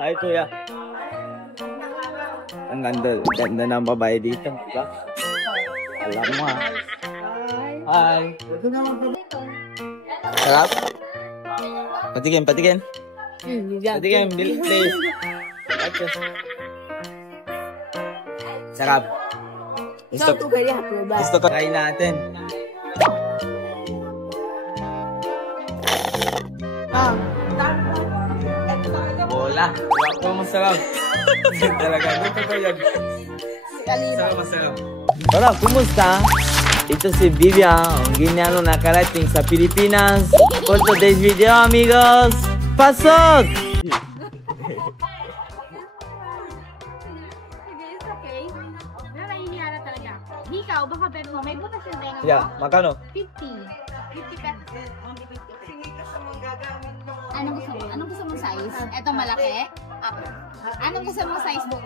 Hi, kuya. Ang ganda ng babae dito, diba? Alam mo ha. Hi. Sarap? Patikin. Patikin, please. Sarap. Gusto ko kain natin. Bola. Wala masarap. Talaga. Gusto ko yan. Masarap. Hola, kumusta? Ito si Vivian, ang ginano nakarating sa Pilipinas. For today's video, amigos. Pasok! Ikaw, baka pero may butas yung tenga mo? Yeah, magkano? 50. 50 pesos. Anong gusto mong size? Ito malaki? Anong gusto mong size mo?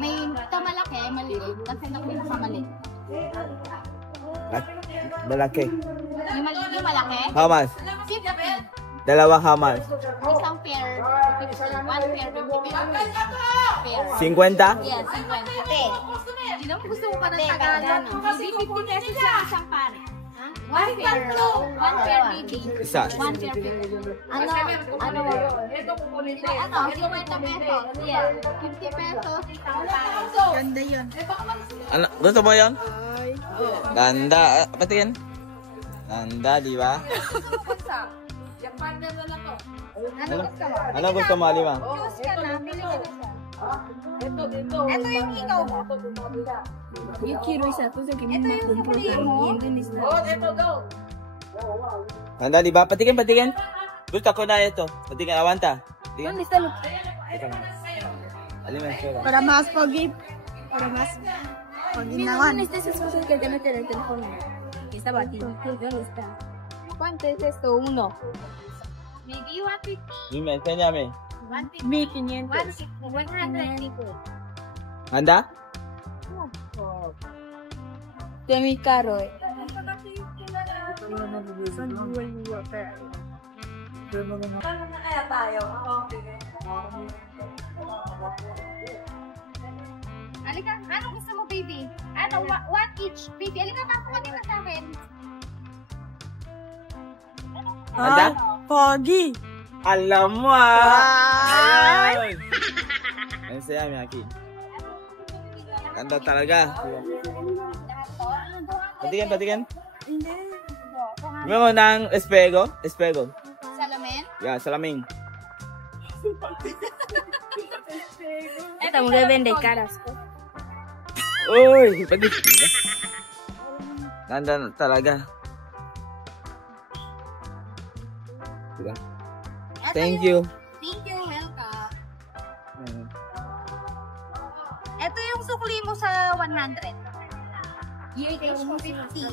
May ito malaki, maliit. Kasi ito sa maliit. Malaki. Yung malaki? How much? 50. Dalawa how much? Isang pair, 50. One pair, 50 pesos. Pair. 50? Yes, 50. Hindi naman gusto mo pa ng Tagalog. Hindi 50 pesos lang isang pare. One pair, baby. Isa. One pair, 50. Ano? 50 pesos. Yes, 50 pesos. Isang pare. Ganda yun. Ano? Gusto mo yun? Ganda. Patingin. Ganda, di ba? Yung partner na lang ko. Ano gusto mo, Alima? Choose ka na. Pili ka na siya. Ito yung ikaw mo. Ito yung sasabihin mo. Ganda, di ba? Patingin. Gusto ko na ito. Patingin, awanta. Patingin. Alima, sure. Para más pagip. Para más paginawan. ¿Cuánto es esto? Uno. Maybe 150. Dime, enséñame. 150. 150. ¿Anda? De mi carro. Halika, anong gusto mo, baby? Ano, one each, baby. Halika, papunta ka sa akin. Anda? Pogi. Alam mo ah! Ayun! Enséñame aquí. Ganda talaga. Patingin. Meron ng espejo? Salamin? Yeah, salamin. Esta mujer vende caras. Uy! Ganda talaga. Diba? Thank you. Thank you, welcome. Ito yung sukli mo sa 100. Yung 50.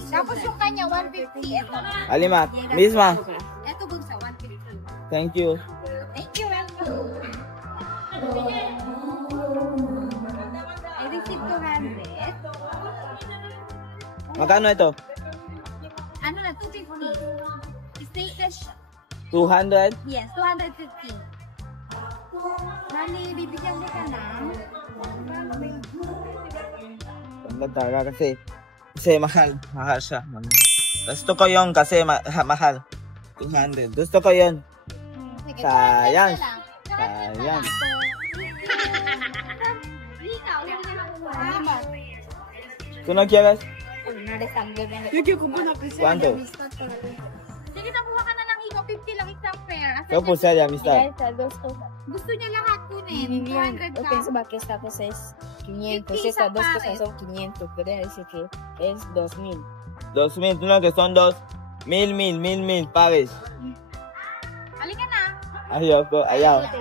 Tapos yung kanya, 150. Ito. Alima, misma. Ito bunsa, 150. Thank you. Thank you, welcome. I received 200. Magkano ito? Ano na, 250. Stay cash. 200? Yes, 250. Mali, bibigyan mo ka na. Ganda talaga kasi mahal siya. Gusto ko yun kasi mahal. 200. Gusto ko yun. Sige, Sayang. 200 na lang. Sayang. ¿Tú no quieres? ¿Cuánto? Sige, nakuha ka na lang ikaw. 50 lang isang pair. Yo puse de amistad. Gusto niya lahat kunin. 200 ka. Pienso que esta cosa es 500, estas dos cosas son 500, podría decir que es 2000. 2000, tú no que son dos. 1000 pares. Halika na. Ayoko, ayaw. 50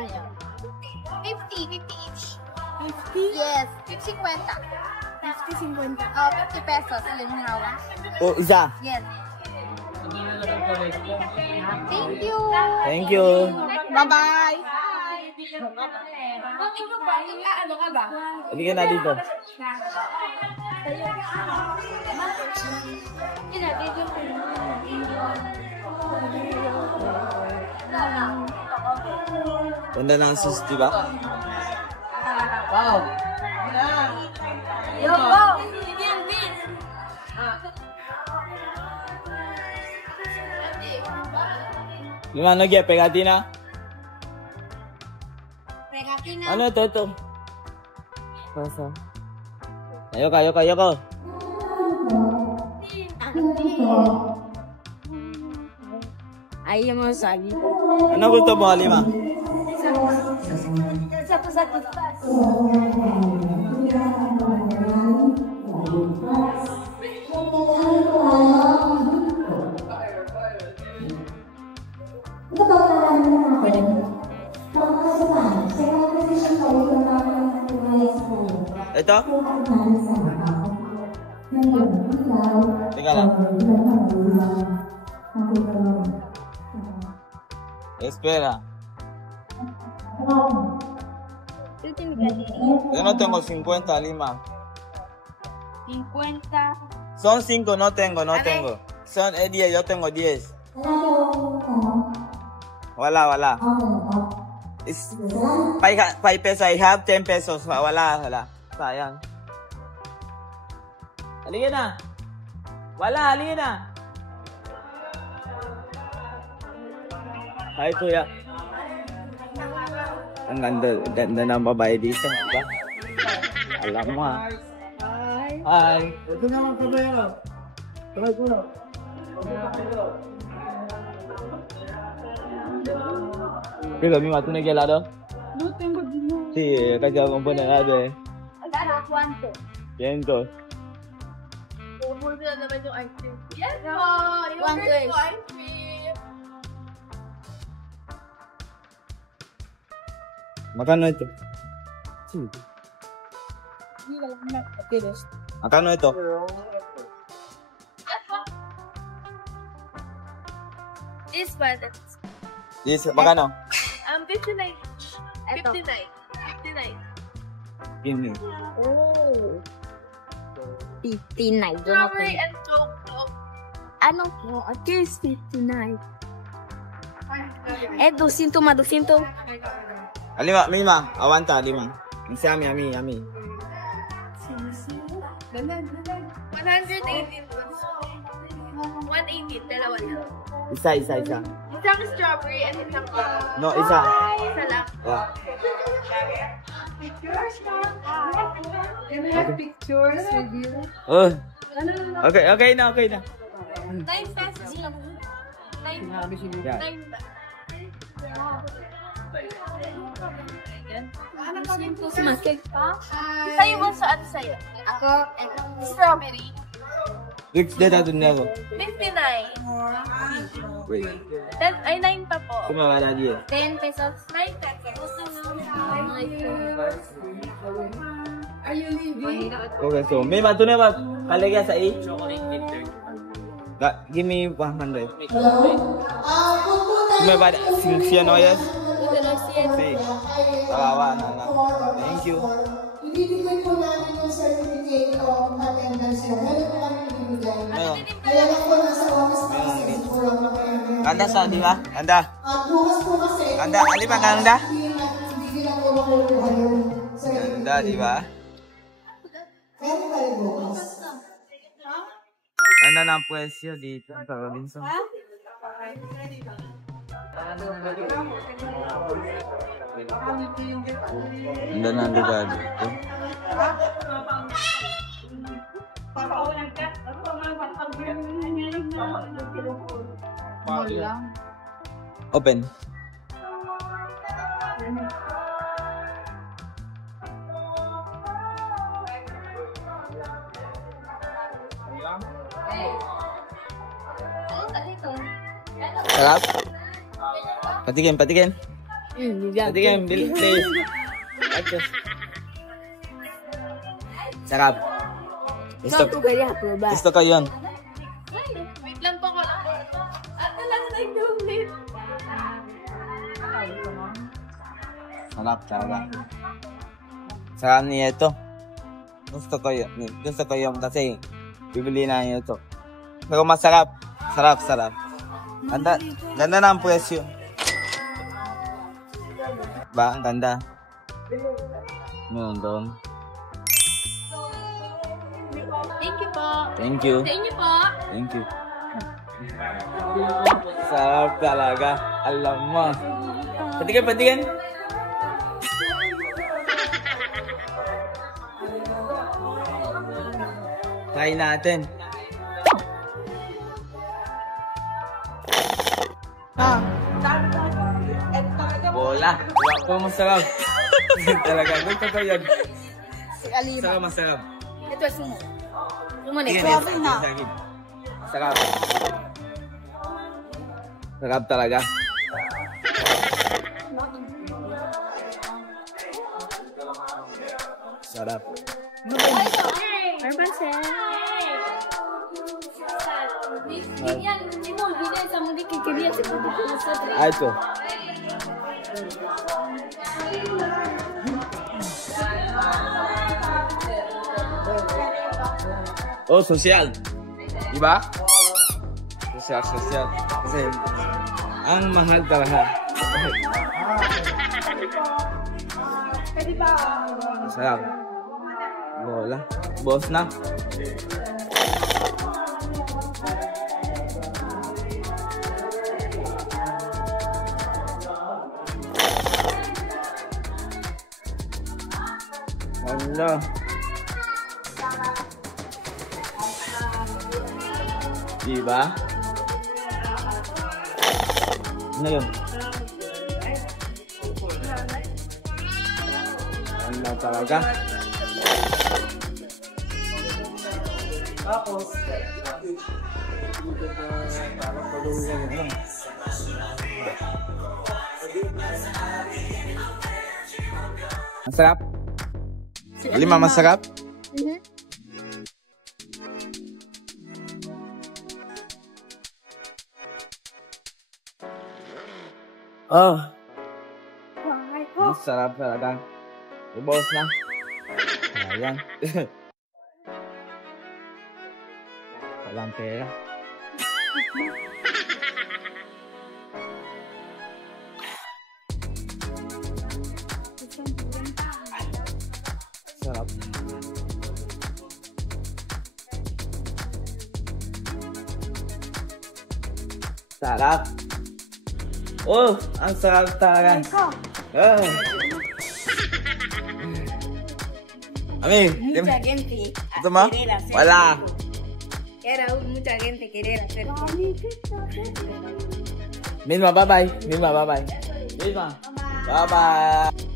each. 50? Yes, 50. 50, 50. Oh, 50 pesos. Alin mo nga. Oh, isa. Yes. Thank you. Thank you. Bye-bye. Ano ka ba? Halika na dito. Ganda ng sus, diba? Wow! Gimana lagi? Pegatina? Pegatina. Ano ito? Masa? Ayoko. Ayaw mo sabi. Ano gusto mo, Halima? Satu. Ito? Teka lang. Espera. Yo no tengo 50, Lima. 50. Son 5, no tengo. Son 10, yo tengo 10. Wala. It's 5 pesos, I have 10 pesos. Wala. Sayang. Halika na. Halika na. Hi, kuya. Ang ganda ng babae dito, diba? Alam mo ha. Hi. Ito naman kabayo. Try ko na. Pero mi matu ne helado? No tengo dinero. Sí, acá ya compone nada. ¿Cuánto? 100. Umul na naman yung ice cream. Yes, po. Yung Yung ice cream. Magkano ito? Hindi ka lang na. Akilos. Magkano ito? This one. Yes, magkano? 59. Eto. 59. Gini. Oh. 59. Strawberry and Coke. Ano po? Aquí es 59. 200 más 200. Alima, Mima, aguanta, Lima. Dice a mí. 118. 118. Dalawa na. Isa. Isang strawberry and isang Coke. No, isa. Isa lang. Yeah. Can I have pictures with you? Oh. Okay na. 9 pesos lang. 9. Yeah. 9. Sa'yo mo saan sa'yo? Ako, Strawberry. Rick, data to never. 59. Wait. Ay, 9 pa po. Kumawala diye. 10 pesos. 9 pesos. Are you leaving? Okay, so Mima, tu ne ba kalagay sa 8? Give me 100. May ba 100 oyas? Sí. Kawawa na lang. Thank you. Ibibigay po namin yung certificate of attendance nyo. Meron po kami ibibigay. Kaya lang po nasa office po kasi kulang na kayo. Anda sa, di ba? Anda. At bukas po kasi, Anda, ali ba ganda? hindi na po makukuha yung certificate. Ganda, di ba? Meron kayo bukas. Ganda ng presyo dito sa Robinson. Ganda ng lugar dito. Open. Sarap? Patikin. Patikin, please. Sarap. Gusto ko yun. Wait lang po ko. Ate lang nag-donate. Sarap. Sarap niya ito. Gusto ko yun kasi bibili na niyo ito. Pero masarap. Sarap. Ganda ng presyo. Ba? Ang ganda. Meron doon. Thank you po. Thank you. Sa inyo po. Thank you. Sarap talaga. Alam mo. Patikan, patikan. Try natin. Bola. Wala po masarap. Talaga. Gusto ko yan. Sarap masarap. Ito sumo. Sige, na. Sarap. Sarap talaga. Sarap. Ah, ito. Oh, social. Diba? Social, social. Kasi, ang mahal talaga. Sarap. Bola. Boss na. Wala. Diba? Ano yun? Wala talaga. Tapos, masarap? Lima masarap? Oh. Masarap talaga. Ubos na. Ayan. Walang pera. Sarap. Sarap. Oh, ang sarap talaga. Oh. Ami, Mucha gente. ito ma? Wala. Era mucha gente querer hacer. Milma, bye-bye. Milma, bye-bye. Milma, bye-bye.